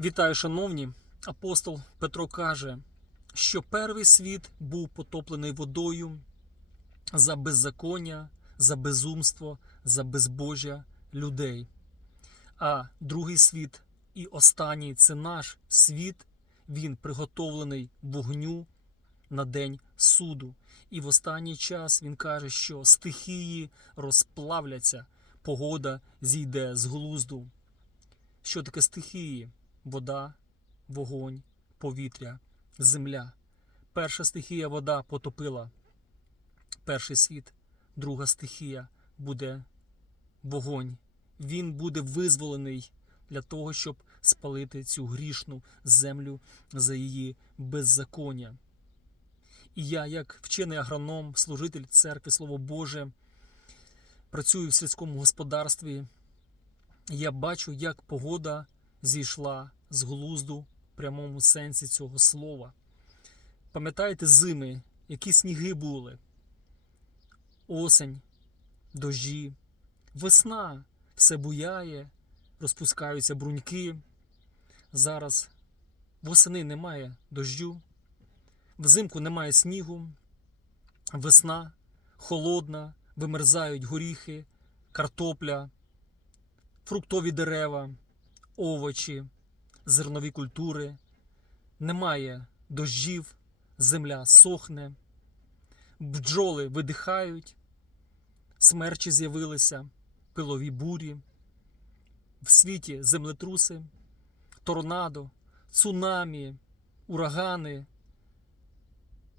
Вітаю, шановні! Апостол Петро каже, що перший світ був потоплений водою за беззаконня, за безумство, за безбожжя людей. А другий світ і останній це наш світ, він приготовлений вогню на день суду. І в останній час він каже, що стихії розплавляться, погода зійде з глузду. Що таке стихії? Вода, вогонь, повітря, земля. Перша стихія вода потопила перший світ, друга стихія буде вогонь. Він буде визволений для того, щоб спалити цю грішну землю за її беззаконня. І я, як вчений агроном, служитель церкви Слово Боже, працюю в сільському господарстві. Я бачу, як погода зійшла з глузду в прямому сенсі цього слова. Пам'ятаєте зими, які сніги були? Осень, дожі, весна, все буяє, розпускаються бруньки. Зараз восени немає дождю, взимку немає снігу, весна холодна, вимерзають горіхи, картопля, фруктові дерева, овочі, зернові культури. Немає дождів, земля сохне, бджоли видихають, смерчі з'явилися, пилові бурі, в світі землетруси, торнадо, цунамі, урагани.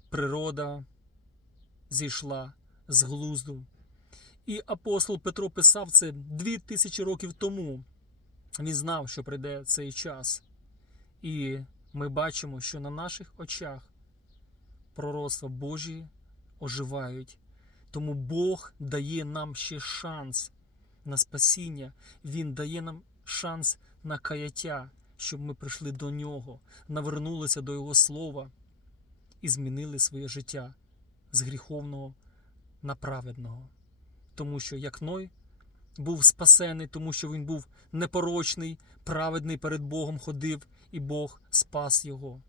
Природа зійшла з глузду. І апостол Петро писав це дві тисячі років тому. Він знав, що прийде цей час. І ми бачимо, що на наших очах пророцтва Божі оживають. Тому Бог дає нам ще шанс на спасіння. Він дає нам шанс на каяття, щоб ми прийшли до нього, навернулися до Його слова і змінили своє життя з гріховного на праведного. Тому що як Ной був спасений, тому що він був непорочний, праведний перед Богом ходив, і Бог спас його.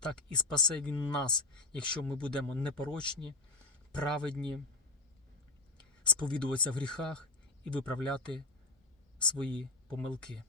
Так і спасе Він нас, якщо ми будемо непорочні, праведні, сповідуватися в гріхах і виправляти свої помилки.